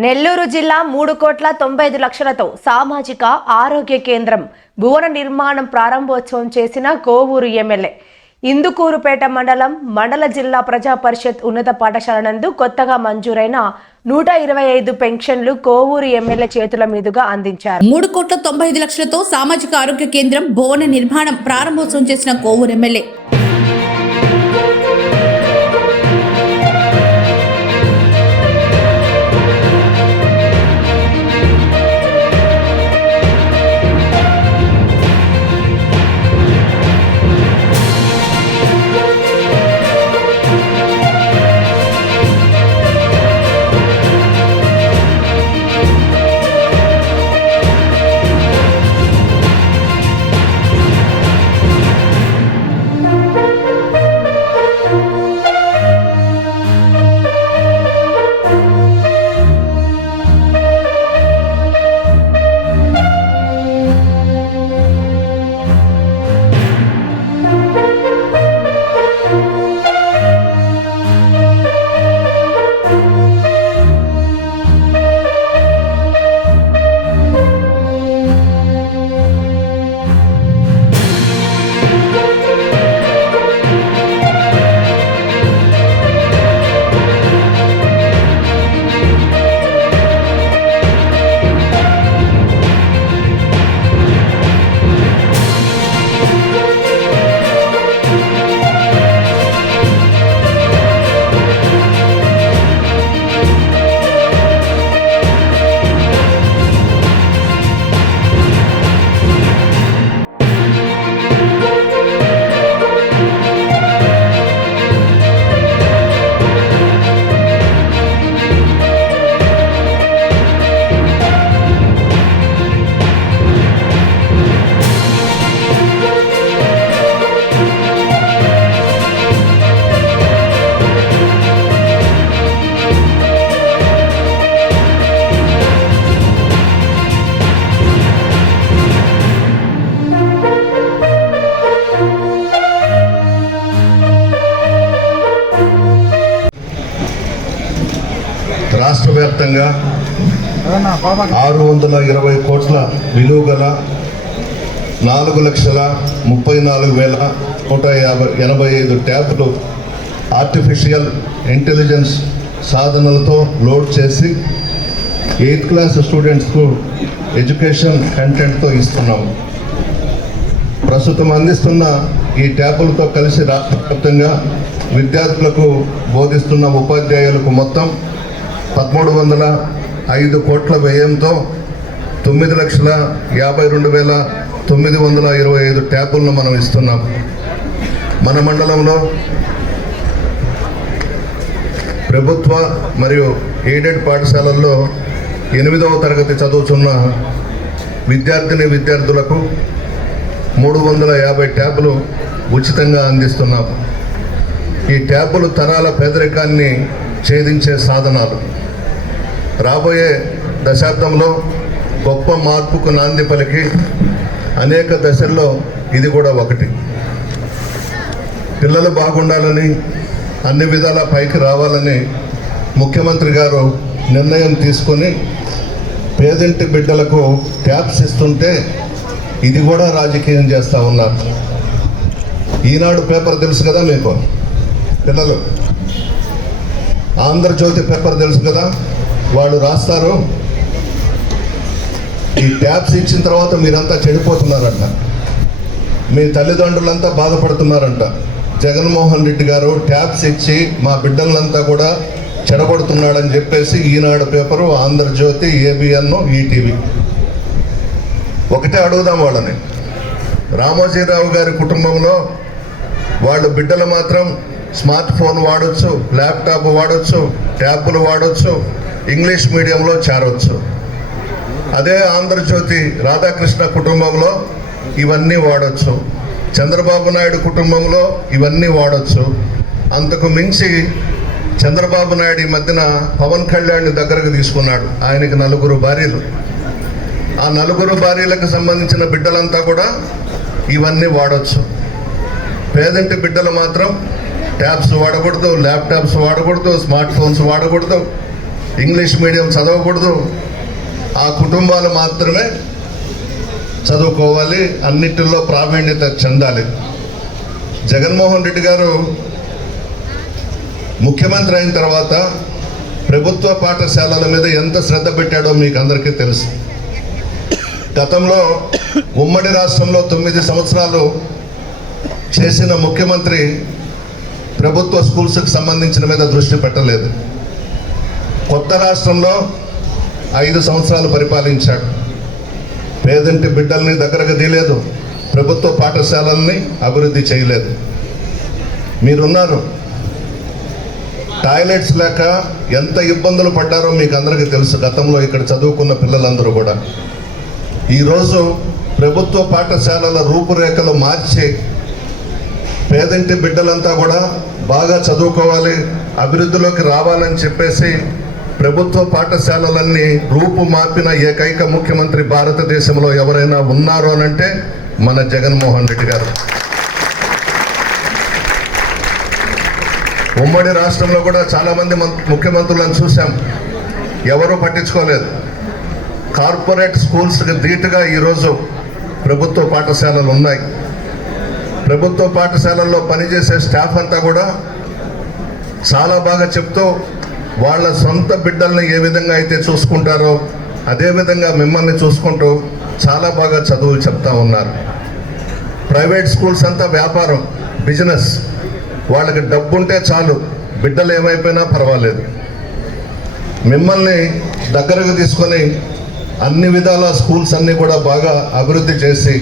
నెల్లూరు జిల్లా మూడు కోట్ల తొంభై ఐదు లక్షలతో సామాజిక ఆరోగ్య కేంద్రం భువన నిర్మాణం ప్రారంభోత్సవం చేసిన కోవూరు ఎమ్మెల్యే ఇందుకూరుపేట మండలం మండల జిల్లా ప్రజా పరిషత్ ఉన్నత పాఠశాల నందు కొత్తగా మంజూరైన నూట ఇరవై ఐదు పెన్షన్లు కోవూరు ఎమ్మెల్యే చేతుల మీదుగా అందించారు. మూడు కోట్ల తొంభై ఐదు లక్షలతో సామాజిక ఆరోగ్య కేంద్రం భువన నిర్మాణం ప్రారంభోత్సవం చేసిన కోవూరు ఎమ్మెల్యే వ్యాప్తంగా ఆరు వందల ఇరవై కోట్ల విలువ గల నాలుగు లక్షల ముప్పై నాలుగు వేల నూట యాభై ఎనభై ఐదు ట్యాబ్లు ఆర్టిఫిషియల్ ఇంటెలిజెన్స్ సాధనలతో లోడ్ చేసి ఎయిత్ క్లాస్ స్టూడెంట్స్కు ఎడ్యుకేషన్ కంటెంట్తో ఇస్తున్నాం ప్రస్తుతం అందిస్తున్న ఈ ట్యాపులతో కలిసి రాష్ట్ర విద్యార్థులకు బోధిస్తున్న ఉపాధ్యాయులకు మొత్తం పదమూడు వందల ఐదు కోట్ల వ్యయంతో తొమ్మిది లక్షల యాభై రెండు వేల తొమ్మిది వందల ఇరవై ఐదు ట్యాపులను మనం ఇస్తున్నాం. మన మండలంలో ప్రభుత్వ మరియు ఎయిడెడ్ పాఠశాలల్లో ఎనిమిదవ తరగతి చదువుతున్న విద్యార్థిని విద్యార్థులకు మూడు వందల యాభై ట్యాబులు ఉచితంగా అందిస్తున్నాం. ఈ ట్యాబులు తరాల పేదరికాన్ని ఛేదించే సాధనాలు. రాబోయే దశాబ్దంలో గొప్ప మార్పుకు నాంది పలికి అనేక దశల్లో ఇది కూడా ఒకటి. పిల్లలు బాగుండాలని అన్ని విధాల పైకి రావాలని ముఖ్యమంత్రి గారు నిర్ణయం తీసుకొని పేదింటి బిడ్డలకు ట్యాప్స్ ఇస్తుంటే ఇది కూడా రాజకీయం చేస్తూ ఉన్నారు. ఈనాడు పేపర్ తెలుసు కదా మీకు? పిల్లలు. ఆంధ్రజ్యోతి పేపర్ తెలుసు కదా? వాళ్ళు రాస్తారు. ఈ ట్యాబ్స్ ఇచ్చిన తర్వాత మీరంతా చెడిపోతున్నారంట. మీ తల్లిదండ్రులంతా బాధపడుతున్నారంట. జగన్మోహన్ రెడ్డి గారు ట్యాబ్స్ ఇచ్చి మా బిడ్డలంతా కూడా చెడగొడుతున్నాడని చెప్పేసి Eenadu paper Andhrajyothi ABN ETV. ఒకటే అడుగుదాం వాళ్ళని. రామోజీరావు గారి కుటుంబంలో వాళ్ళు బిడ్డలు మాత్రం స్మార్ట్ ఫోన్ వాడొచ్చు ల్యాప్టాప్ వాడొచ్చు ట్యాబ్లు వాడొచ్చు ఇంగ్లీష్ మీడియంలో చేరవచ్చు అదే ఆంధ్రజ్యోతి రాధాకృష్ణ కుటుంబంలో ఇవన్నీ వాడచ్చు. చంద్రబాబు నాయుడు కుటుంబంలో ఇవన్నీ వాడచ్చు. అంతకు మించి చంద్రబాబు నాయుడు ఈ మధ్యన పవన్ కళ్యాణ్ దగ్గరకు తీసుకున్నాడు. ఆయనకి నలుగురు భార్యలు. ఆ నలుగురు భార్యలకు సంబంధించిన బిడ్డలంతా కూడా ఇవన్నీ వాడచ్చు. పేదంటి బిడ్డలు మాత్రం ట్యాబ్స్ వాడకూడదు ల్యాప్టాప్స్ వాడకూడదు స్మార్ట్ ఫోన్స్ వాడకూడదు. ఇంగ్లీష్ మీడియం చదవకూడదు. ఆ కుటుంబాలు మాత్రమే చదువుకోవాలి. అన్నిటిలో ప్రావీణ్యత చెందాలి. జగన్మోహన్ రెడ్డి గారు ముఖ్యమంత్రి అయిన తర్వాత ప్రభుత్వ పాఠశాలల మీద ఎంత శ్రద్ధ పెట్టాడో మీకు అందరికీ తెలుసు. గతంలో ఉమ్మడి రాష్ట్రంలో తొమ్మిది సంవత్సరాలు చేసిన ముఖ్యమంత్రి ప్రభుత్వ స్కూల్స్కి సంబంధించిన మీద దృష్టి పెట్టలేదు. కొత్త రాష్ట్రంలో ఐదు సంవత్సరాలు పరిపాలించాడు. పేదంటి బిడ్డల్ని దగ్గరకు తీయలేదు. ప్రభుత్వ పాఠశాలల్ని అభివృద్ధి చేయలేదు. మీరున్నారు. టాయిలెట్స్ లేక ఎంత ఇబ్బందులు పడ్డారో మీకు అందరికీ తెలుసు. గతంలో ఇక్కడ చదువుకున్న పిల్లలందరూ కూడా. ఈరోజు ప్రభుత్వ పాఠశాలల రూపురేఖలు మార్చి పేదంటి బిడ్డలంతా కూడా బాగా చదువుకోవాలి అభివృద్ధిలోకి రావాలని చెప్పేసి ప్రభుత్వ పాఠశాలలన్నీ రూపు మార్పిన ఏకైక ముఖ్యమంత్రి భారతదేశంలో ఎవరైనా ఉన్నారు అనంటే మన జగన్మోహన్ రెడ్డి గారు. ఉమ్మడి రాష్ట్రంలో కూడా చాలామంది మం- ముఖ్యమంత్రులను చూసాం ఎవరూ పట్టించుకోలేదు. కార్పొరేట్ స్కూల్స్కి ధీటుగా ఈరోజు ప్రభుత్వ పాఠశాలలు ఉన్నాయి. ప్రభుత్వ పాఠశాలల్లో పనిచేసే స్టాఫ్ అంతా కూడా చాలా బాగా చెప్తూ వాళ్ళ సొంత బిడ్డల్ని ఏ విధంగా అయితే చూసుకుంటారో అదే విధంగా మిమ్మల్ని చూసుకుంటూ చాలా బాగా చదువులు చెప్తా ఉన్నారు. ప్రైవేట్ స్కూల్స్ అంతా వ్యాపారం బిజినెస్. వాళ్ళకి డబ్బు ఉంటే చాలు బిడ్డలు ఏమైపోయినా పర్వాలేదు. మిమ్మల్ని దగ్గరకు తీసుకొని అన్ని విధాల స్కూల్స్ అన్నీ కూడా బాగా అభివృద్ధి చేసి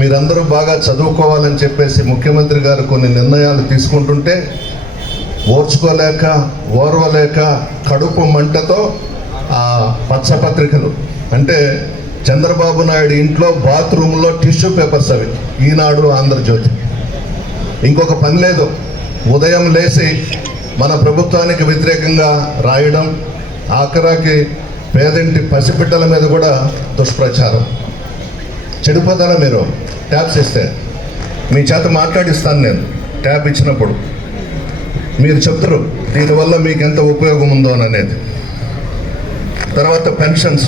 మీరందరూ బాగా చదువుకోవాలని చెప్పేసి ముఖ్యమంత్రి గారు కొన్ని నిర్ణయాలు తీసుకుంటుంటే ఓర్చుకోలేక ఓర్వలేక కడుపు మంటతో ఆ పచ్చపత్రికలు. అంటే చంద్రబాబు నాయుడు ఇంట్లో బాత్రూంలో టిష్యూ పేపర్స్ అవి. ఈనాడు ఆంధ్రజ్యోతి. ఇంకొక పని లేదు. ఉదయం లేచి మన ప్రభుత్వానికి వ్యతిరేకంగా రాయడం ఆఖరాకి పేదంటి పసిబిడ్డల మీద కూడా దుష్ప్రచారం. చెడిపోతారా మీరు ట్యాబ్స్ ఇస్తే మీ చేత మాట్లాడిస్తాను నేను ట్యాబ్ ఇచ్చినప్పుడు. మీరు చెప్తారు దీనివల్ల మీకు ఎంత ఉపయోగం ఉందో అని అనేది. తర్వాత పెన్షన్స్.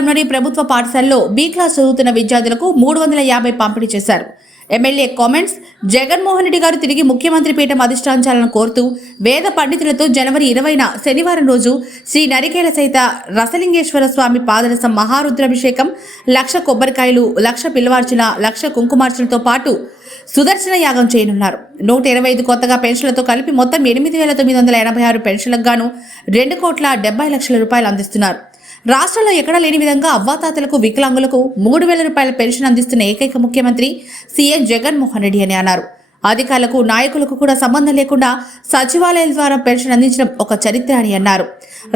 మండలంలోని ప్రభుత్వ పాఠశాలలో బి క్లాస్ చదువుతున్న విద్యార్థులకు మూడు వందల యాభై పంపిణీ చేశారు. ఎమ్మెల్యే కామెంట్స్ జగన్మోహన్ రెడ్డి గారు తిరిగి ముఖ్యమంత్రి పీఠం అధిష్ఠాంచాలను కోరుతూ వేద పండితులతో జనవరి ఇరవైన శనివారం రోజు శ్రీ నరికేల సహిత రసలింగేశ్వర స్వామి పాదరసం మహారుద్రాభిషేకం లక్ష కొబ్బరికాయలు లక్ష పిల్లవార్చన లక్ష కుంకుమార్చనతో పాటు సుదర్శన యాగం చేయనున్నారు. నూట ఇరవై ఐదు కొత్తగా పెన్షన్లతో కలిపి మొత్తం ఎనిమిది వేల తొమ్మిది వందల ఎనభై ఆరు పెన్షన్లకు గాను రెండు కోట్ల డెబ్బై లక్షల రూపాయలు అందిస్తున్నారు. రాష్ట్రంలో ఎక్కడా లేని విధంగా అవ్వాతాతలకు వికలాంగులకు మూడు వేల రూపాయల పెన్షన్ అందిస్తున్న ఏకైక ముఖ్యమంత్రి సీఎం జగన్మోహన్ రెడ్డి అని అన్నారు. అధికారులకు నాయకులకు కూడా సంబంధం లేకుండా సచివాలయాల ద్వారా పెన్షన్ అందించడం ఒక చరిత్ర అని అన్నారు.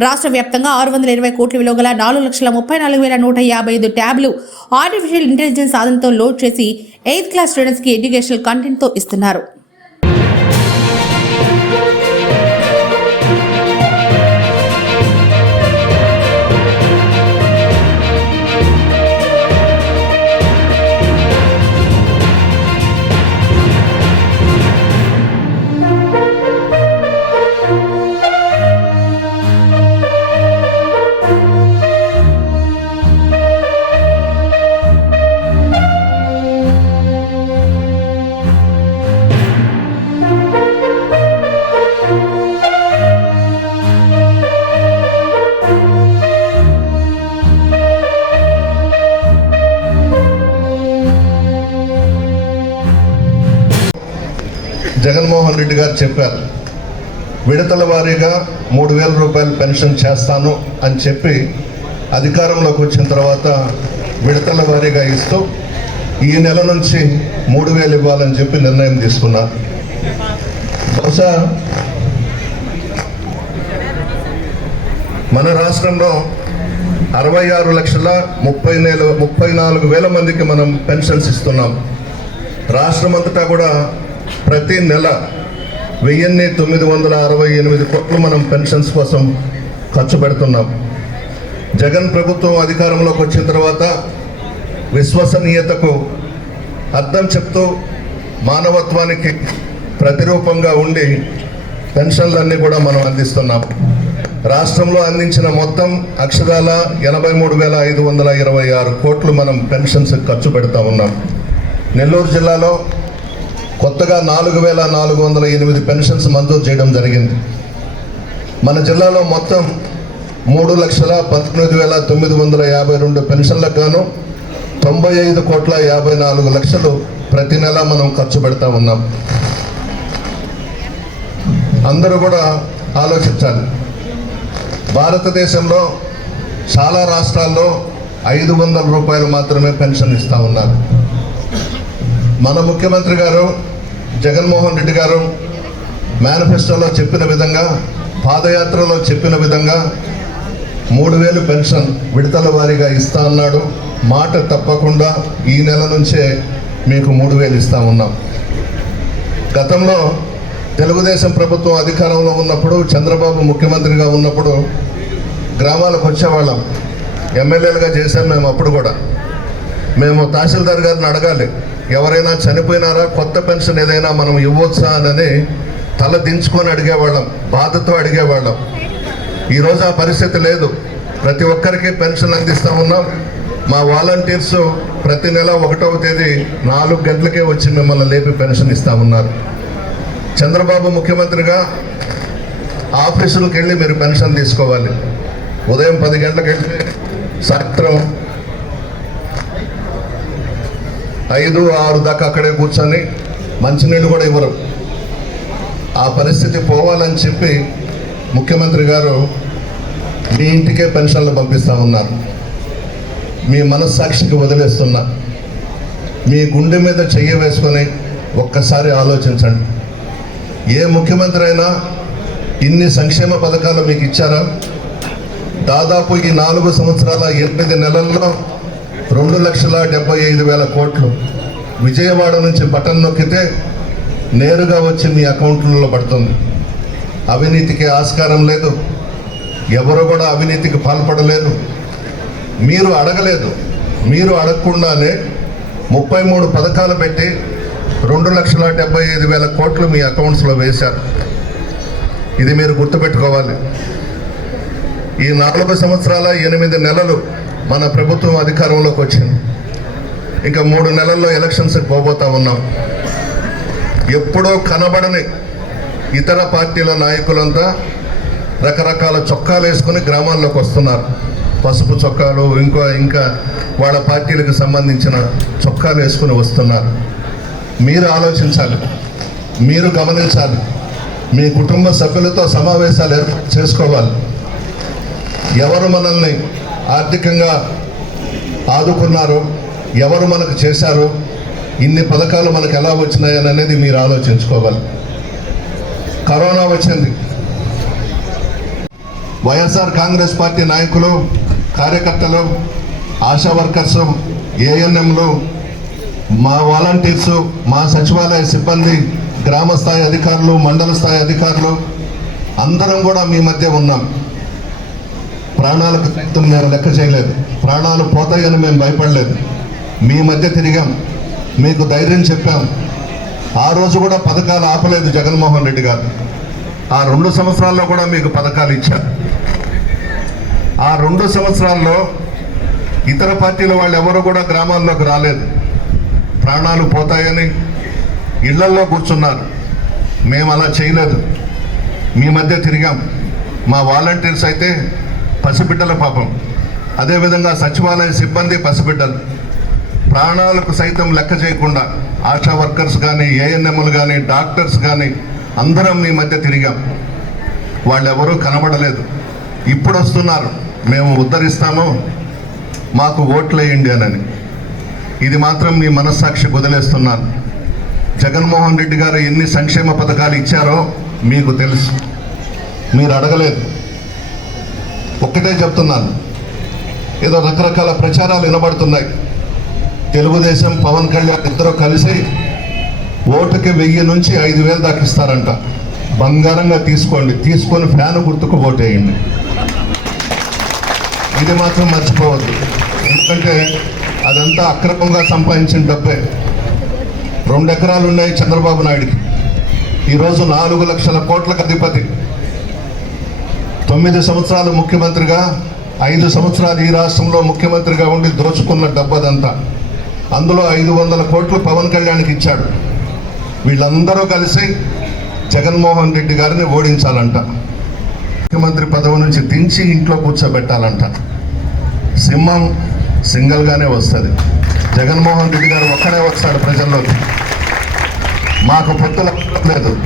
రాష్ట్ర వ్యాప్తంగా ఆరు వందల ఇరవై కోట్ల విలువ గల నాలుగు లక్షల ముప్పై నాలుగు వేల నూట యాభై ఐదు ట్యాబ్లు ఆర్టిఫిషియల్ ఇంటెలిజెన్స్ సాధనతో లోడ్ చేసి ఎయిత్ క్లాస్ స్టూడెంట్స్కి ఎడ్యుకేషనల్ కంటెంట్తో ఇస్తున్నారు. చెప్పారు. విడతల వారీగా మూడు వేల రూపాయలు పెన్షన్ చేస్తాను అని చెప్పి అధికారంలోకి వచ్చిన తర్వాత విడతల వారీగా ఇస్తూ ఈ నెల నుంచి మూడు వేలు ఇవ్వాలని చెప్పి నిర్ణయం తీసుకున్నారు. బహుశా మన రాష్ట్రంలో అరవై ఆరు లక్షల ముప్పై నెల ముప్పై నాలుగు వేల మందికి మనం పెన్షన్స్ ఇస్తున్నాం. రాష్ట్రమంతటా కూడా ప్రతి నెల వెయ్యిన్ని తొమ్మిది వందల అరవై ఎనిమిది కోట్లు మనం పెన్షన్స్ కోసం ఖర్చు పెడుతున్నాం. జగన్ ప్రభుత్వం అధికారంలోకి వచ్చిన తర్వాత విశ్వసనీయతకు అర్థం చెప్తూ మానవత్వానికి ప్రతిరూపంగా ఉండి పెన్షన్లన్నీ కూడా మనం అందిస్తున్నాం. రాష్ట్రంలో అందించిన మొత్తం అక్షరాల ఎనభై మూడు వేల ఐదు వందల ఇరవై ఆరు కోట్లు మనం పెన్షన్స్ ఖర్చు పెడతా ఉన్నాం. నెల్లూరు జిల్లాలో కొత్తగా నాలుగు వేల నాలుగు వందల ఎనిమిది పెన్షన్స్ మంజూరు చేయడం జరిగింది. మన జిల్లాలో మొత్తం మూడు లక్షల పంతొమ్మిది వేల తొమ్మిది వందల యాభై రెండు పెన్షన్లకు గాను తొంభై ఐదు కోట్ల యాభై నాలుగు లక్షలు ప్రతి నెల మనం ఖర్చు పెడతా ఉన్నాం. అందరూ కూడా ఆలోచించాలి. భారతదేశంలో చాలా రాష్ట్రాల్లో ఐదు వందల రూపాయలు మాత్రమే పెన్షన్ ఇస్తూ ఉన్నారు. మన ముఖ్యమంత్రి గారు జగన్మోహన్ రెడ్డి గారు మేనిఫెస్టోలో చెప్పిన విధంగా పాదయాత్రలో చెప్పిన విధంగా మూడు వేలు పెన్షన్ విడతల వారీగా ఇస్తా అన్నాడు. మాట తప్పకుండా ఈ నెల నుంచే మీకు మూడు వేలు ఇస్తా ఉన్నాం. గతంలో తెలుగుదేశం ప్రభుత్వం అధికారంలో ఉన్నప్పుడు చంద్రబాబు ముఖ్యమంత్రిగా ఉన్నప్పుడు గ్రామాలకు వచ్చేవాళ్ళం. ఎమ్మెల్యేలుగా చేశాం మేము అప్పుడు కూడా. మేము తహసీల్దార్ గారిని అడగాలి. ఎవరైనా చనిపోయినారా కొత్త పెన్షన్ ఏదైనా మనం ఇవ్వచ్చా అని తల దించుకొని అడిగేవాళ్ళం బాధతో అడిగేవాళ్ళం. ఈరోజు ఆ పరిస్థితి లేదు. ప్రతి ఒక్కరికి పెన్షన్ అందిస్తూ ఉన్నాం. మా వాలంటీర్స్ ప్రతి నెల ఒకటవ తేదీ నాలుగు గంటలకే వచ్చి మిమ్మల్ని లేపి పెన్షన్ ఇస్తా ఉన్నారు. చంద్రబాబు ముఖ్యమంత్రిగా ఆఫీసులకు వెళ్ళి మీరు పెన్షన్ తీసుకోవాలి. ఉదయం పది గంటలకు వెళ్తే సాయంత్రం ఐదు ఆరు దాకా అక్కడే కూర్చొని మంచినీళ్ళు కూడా ఇవ్వరు. ఆ పరిస్థితి పోవాలని చెప్పి ముఖ్యమంత్రి గారు మీ ఇంటికే పెన్షన్లు పంపిస్తా ఉన్నారు. మీ మనస్సాక్షికి వదిలేస్తున్నా. మీ గుండె మీద చెయ్యి వేసుకొని ఒక్కసారి ఆలోచించండి. ఏ ముఖ్యమంత్రి అయినా ఇన్ని సంక్షేమ పథకాలు మీకు ఇచ్చారా? దాదాపు ఈ నాలుగు సంవత్సరాల ఎనిమిది నెలల్లో రెండు లక్షల డెబ్బై ఐదు వేల కోట్లు విజయవాడ నుంచి బటన్ నొక్కితే నేరుగా వచ్చి మీ అకౌంట్లలో పడుతుంది. అవినీతికి ఆస్కారం లేదు. ఎవరు కూడా అవినీతికి పాల్పడలేదు. మీరు అడగలేదు. మీరు అడగకుండానే ముప్పై మూడు పథకాలు పెట్టి రెండు లక్షల డెబ్బై ఐదు వేల కోట్లు మీ అకౌంట్స్లో వేశారు. ఇది మీరు గుర్తుపెట్టుకోవాలి. ఈ నాలుగు సంవత్సరాల ఎనిమిది నెలలు మన ప్రభుత్వం అధికారంలోకి వచ్చింది. ఇంకా మూడు నెలల్లో ఎలక్షన్స్కి పోబోతా ఉన్నాం. ఎప్పుడో కనబడని ఇతర పార్టీల నాయకులంతా రకరకాల చొక్కాలు వేసుకొని గ్రామాల్లోకి వస్తున్నారు. పసుపు చొక్కాలు ఇంకో ఇంకా వాళ్ళ పార్టీలకు సంబంధించిన చొక్కాలు వేసుకుని వస్తున్నారు. మీరు ఆలోచించాలి. మీరు గమనించాలి. మీ కుటుంబ సభ్యులతో సమావేశాలు ఏర్పాటు చేసుకోవాలి. ఎవరు మనల్ని ఆర్థికంగా ఆదుకున్నారు. ఎవరు మనకు చేశారు? ఇన్ని పథకాలు మనకు ఎలా వచ్చినాయని అనేది మీరు ఆలోచించుకోవాలి. కరోనా వచ్చింది. వైఎస్ఆర్ కాంగ్రెస్ పార్టీ నాయకులు కార్యకర్తలు ఆశా వర్కర్స్ ఏఎన్ఎంలు మా వాలంటీర్స్ మా సచివాలయ సిబ్బంది గ్రామ స్థాయి అధికారులు మండల స్థాయి అధికారులు అందరం కూడా మీ మధ్య ఉన్నాం. ప్రాణాలకు సైతం మేము లెక్క చేయలేదు. ప్రాణాలు పోతాయని మేము భయపడలేదు. మీ మధ్య తిరిగాం. మీకు ధైర్యం చెప్పాం. ఆ రోజు కూడా పథకాలు ఆపలేదు జగన్మోహన్ రెడ్డి గారు. ఆ రెండు సంవత్సరాల్లో కూడా మీకు పథకాలు ఇచ్చారు. ఆ రెండు సంవత్సరాల్లో ఇతర పార్టీల వాళ్ళు ఎవరు కూడా గ్రామాల్లోకి రాలేదు. ప్రాణాలు పోతాయని ఇళ్ళల్లో కూర్చున్నారు. మేము అలా చేయలేదు. మీ మధ్య తిరిగాం. మా వాలంటీర్స్ అయితే పసిబిడ్డల పాపం. అదేవిధంగా సచివాలయ సిబ్బంది పసిబిడ్డలు. ప్రాణాలకు సైతం లెక్క చేయకుండా ఆశా వర్కర్స్ కానీ ఏఎన్ఎంలు కానీ డాక్టర్స్ కానీ అందరం మీ మధ్య తిరిగాం. వాళ్ళు ఎవరూ కనబడలేదు. ఇప్పుడు వస్తున్నారు మేము ఉద్ధరిస్తాము. మాకు ఓట్లేయండి అని ఇది మాత్రం మీ మనస్సాక్షి వదిలేస్తున్నాను. జగన్మోహన్ రెడ్డి గారు ఎన్ని సంక్షేమ పథకాలు ఇచ్చారో మీకు తెలుసు. మీరు అడగలేదు. ఒక్కటే చెప్తున్నాను. ఏదో రకరకాల ప్రచారాలు వినబడుతున్నాయి. తెలుగుదేశం పవన్ కళ్యాణ్ ఇద్దరు కలిసి ఓటుకి వెయ్యి నుంచి ఐదు వేలు దాకా ఇస్తారంట. బంగారంగా తీసుకోండి. తీసుకొని ఫ్యాన్ గుర్తుకు ఓటేయండి ఇది మాత్రం మర్చిపోవద్దు. ఎందుకంటే అదంతా అక్రమంగా సంపాదించిన డబ్బే. రెండు ఎకరాలు ఉన్నాయి చంద్రబాబు నాయుడికి. ఈరోజు నాలుగు లక్షల కోట్లకు అధిపతి. తొమ్మిది సంవత్సరాలు ముఖ్యమంత్రిగా ఐదు సంవత్సరాలు ఈ రాష్ట్రంలో ముఖ్యమంత్రిగా ఉండి దోచుకున్న డబ్బదంతా. అందులో ఐదు వందల కోట్లు పవన్ కళ్యాణ్కి ఇచ్చాడు. వీళ్ళందరూ కలిసి జగన్మోహన్ రెడ్డి గారిని ఓడించాలంట. ముఖ్యమంత్రి పదవి నుంచి దించి ఇంట్లో కూర్చోబెట్టాలంట. సింహం సింగల్గానే వస్తుంది. జగన్మోహన్ రెడ్డి గారు ఒక్కడే వస్తాడు ప్రజల్లోకి. మాకు పొత్తుల లేదు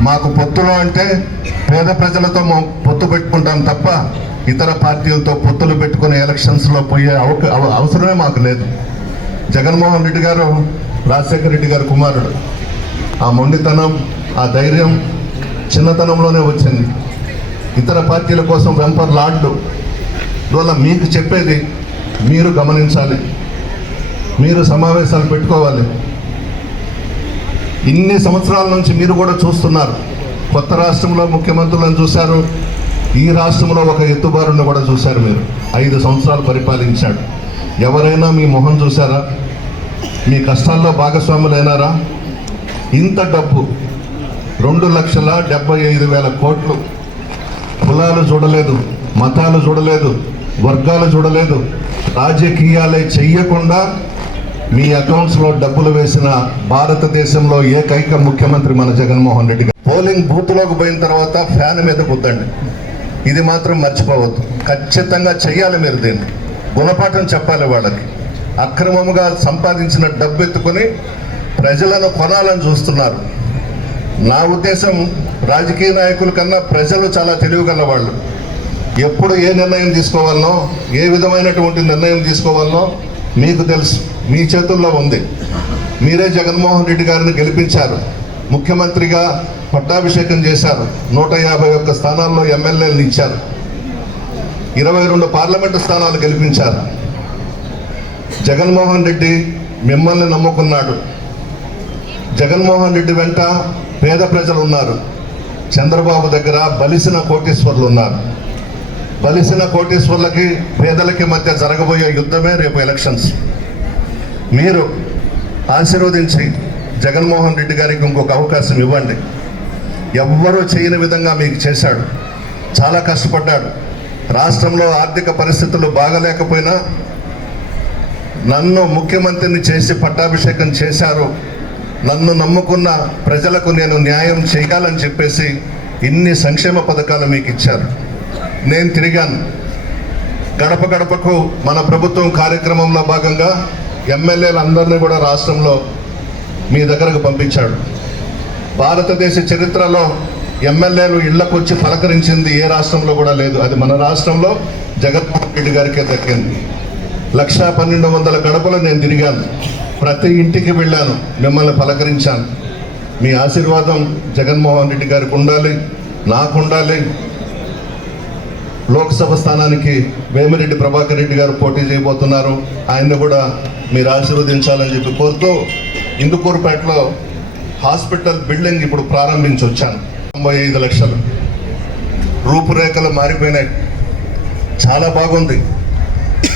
మాకు పొత్తులు అంటే పేద ప్రజలతో పొత్తు పెట్టుకుంటాం తప్ప ఇతర పార్టీలతో పొత్తులు పెట్టుకునే ఎలక్షన్స్లో పోయే అవక అవ- అవసరమే మాకు లేదు. జగన్మోహన్ రెడ్డి గారు రాజశేఖర రెడ్డి గారు కుమారుడు. ఆ మొండితనం ఆ ధైర్యం చిన్నతనంలోనే వచ్చింది. ఇతర పార్టీల కోసం వెంపర్ లాడ్డు. అందువల్ల మీకు చెప్పేది మీరు గమనించాలి. మీరు సమావేశాలు పెట్టుకోవాలి. ఇన్ని సంవత్సరాల నుంచి మీరు కూడా చూస్తున్నారు. కొత్త రాష్ట్రంలో ముఖ్యమంత్రులను చూశారు. ఈ రాష్ట్రంలో ఒక ఎత్తుబారుని కూడా చూశారు మీరు. ఐదు సంవత్సరాలు పరిపాలించాడు. ఎవరైనా మీ మొహం చూశారా? మీ కష్టాల్లో భాగస్వాములైనారా? ఇంత డబ్బు రెండు లక్షల డెబ్బై ఐదు వేల కోట్లు. కులాలు చూడలేదు మతాలు చూడలేదు వర్గాలు చూడలేదు. రాజకీయాలే చెయ్యకుండా మీ అకౌంట్స్లో డబ్బులు వేసిన భారతదేశంలో ఏకైక ముఖ్యమంత్రి మన జగన్మోహన్ రెడ్డి గారు. పోలింగ్ బూత్లోకి పోయిన తర్వాత ఫ్యాన్ మీద కుద్దండి ఇది మాత్రం మర్చిపోవద్దు. ఖచ్చితంగా చెయ్యాలి మీరు దీన్ని. గుణపాఠం చెప్పాలి వాళ్ళకి. అక్రమముగా సంపాదించిన డబ్బు ఎత్తుకొని ప్రజలను కొనాలని చూస్తున్నారు. నా ఉద్దేశం రాజకీయ నాయకుల కన్నా ప్రజలు చాలా తెలివిగల వాళ్ళు. ఎప్పుడు ఏ నిర్ణయం తీసుకోవాలనో ఏ విధమైనటువంటి నిర్ణయం తీసుకోవాలనో మీకు తెలుసు మీ చేతుల్లో ఉంది. మీరే జగన్మోహన్ రెడ్డి గారిని గెలిపించారు. ముఖ్యమంత్రిగా పట్టాభిషేకం చేశారు. నూట యాభై ఒక్క స్థానాల్లో ఎమ్మెల్యేలు ఇచ్చారు. ఇరవై రెండు పార్లమెంటు స్థానాలు గెలిపించారు. జగన్మోహన్ రెడ్డి మిమ్మల్ని నమ్ముకున్నాడు. జగన్మోహన్ రెడ్డి వెంట పేద ప్రజలు ఉన్నారు. చంద్రబాబు దగ్గర బలిసిన కోటీశ్వర్లు ఉన్నారు. బలిసిన కోటేశ్వర్లకి పేదలకి మధ్య జరగబోయే యుద్ధమే రేపు ఎలక్షన్స్ మీరు ఆశీర్వదించి జగన్మోహన్ రెడ్డి గారికి ఇంకొక అవకాశం ఇవ్వండి. ఎవ్వరూ చేయని విధంగా మీకు చేశాడు. చాలా కష్టపడ్డాడు. రాష్ట్రంలో ఆర్థిక పరిస్థితులు బాగలేకపోయినా నన్ను ముఖ్యమంత్రిని చేసి పట్టాభిషేకం చేశారు. నన్ను నమ్ముకున్న ప్రజలకు నేను న్యాయం చేయాలని చెప్పేసి ఇన్ని సంక్షేమ పథకాలు మీకు ఇచ్చారు. నేను తిరిగాను. గడప గడపకు మన ప్రభుత్వం కార్యక్రమంలో భాగంగా ఎమ్మెల్యేలందరినీ కూడా రాష్ట్రంలో మీ దగ్గరకు పంపించాడు. భారతదేశ చరిత్రలో ఎమ్మెల్యేలు ఇళ్ళకు వచ్చి పలకరించింది ఏ రాష్ట్రంలో కూడా లేదు. అది మన రాష్ట్రంలో జగన్మోహన్ రెడ్డి గారికే దక్కింది. లక్షా పన్నెండు వందల గడపలు నేను తిరిగాను. ప్రతి ఇంటికి వెళ్ళాను. మిమ్మల్ని పలకరించాను. మీ ఆశీర్వాదం జగన్మోహన్ రెడ్డి గారికి ఉండాలి నాకు ఉండాలి లోక్సభ స్థానానికి వేమిరెడ్డి ప్రభాకర్ రెడ్డి గారు పోటీ చేయబోతున్నారు. ఆయన్ని కూడా మీరు ఆశీర్వదించాలని చెప్పి కోరుతూ ఇందుకూరుపేటలో హాస్పిటల్ బిల్డింగ్ ఇప్పుడు ప్రారంభించి వచ్చాను తొంభై ఐదు లక్షలు. రూపురేఖలు మారిపోయినాయి. చాలా బాగుంది.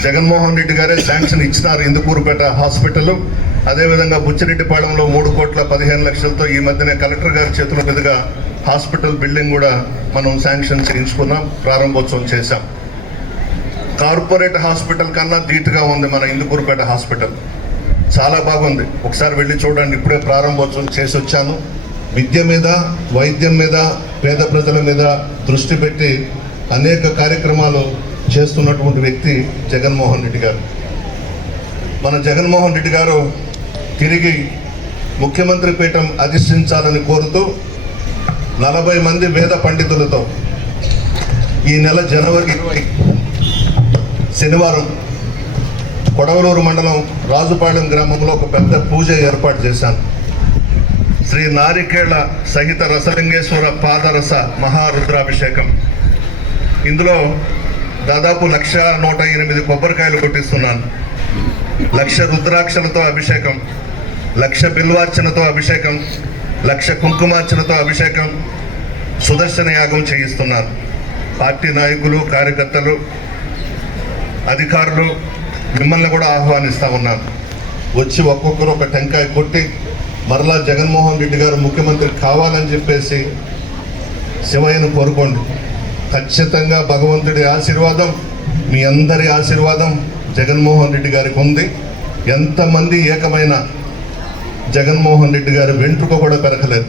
జగన్మోహన్ రెడ్డి గారే శాంక్షన్ ఇచ్చినారు ఇందుకూరుపేట హాస్పిటల్. అదేవిధంగా బుచ్చిరెడ్డిపాళెంలో మూడు కోట్ల పదిహేను లక్షలతో ఈ మధ్యనే కలెక్టర్ గారి చేతుల మీదుగా హాస్పిటల్ బిల్డింగ్ కూడా మనం శాంక్షన్ చేయించుకున్నాం ప్రారంభోత్సవం చేశాం. కార్పొరేట్ హాస్పిటల్ కన్నా ధీటుగా ఉంది మన ఇందుకూరుపేట హాస్పిటల్. చాలా బాగుంది. ఒకసారి వెళ్ళి చూడండి ఇప్పుడే ప్రారంభోత్సవం చేసి వచ్చాను. విద్య మీద వైద్యం మీద పేద ప్రజల మీద దృష్టి పెట్టి అనేక కార్యక్రమాలు చేస్తున్నటువంటి వ్యక్తి జగన్మోహన్ రెడ్డి గారు. మన జగన్మోహన్ రెడ్డి గారు తిరిగి ముఖ్యమంత్రి పీఠం అధిష్ఠించాలని కోరుతూ నలభై మంది వేద పండితులతో ఈ నెల జనవరి ఇరవై శనివారం కొడవలూరు మండలం రాజుపాళెం గ్రామంలో ఒక పెద్ద పూజ ఏర్పాటు చేశాను. శ్రీ నారికేళ సహిత రసలింగేశ్వర పాదరస మహారుద్రాభిషేకం. ఇందులో దాదాపు లక్ష నూట ఎనిమిది కొబ్బరికాయలు కొట్టిస్తున్నాను. లక్ష రుద్రాక్షలతో అభిషేకం లక్ష బిల్వార్చనతో అభిషేకం లక్ష కుంకుమార్చనతో అభిషేకం సుదర్శన యాగం చేయిస్తున్నారు. పార్టీ నాయకులు కార్యకర్తలు అధికారులు మిమ్మల్ని కూడా ఆహ్వానిస్తా ఉన్నాను వచ్చి ఒక్కొక్కరు ఒక టెంకాయ కొట్టి మరలా జగన్మోహన్ రెడ్డి గారు ముఖ్యమంత్రి కావాలని చెప్పేసి శివయ్యను కోరుకోండి. ఖచ్చితంగా భగవంతుడి ఆశీర్వాదం మీ అందరి ఆశీర్వాదం జగన్మోహన్ రెడ్డి గారికి ఉంది. ఎంతమంది ఏకమైన జగన్మోహన్ రెడ్డి గారు వెంట్రుక కూడా పెరగలేదు.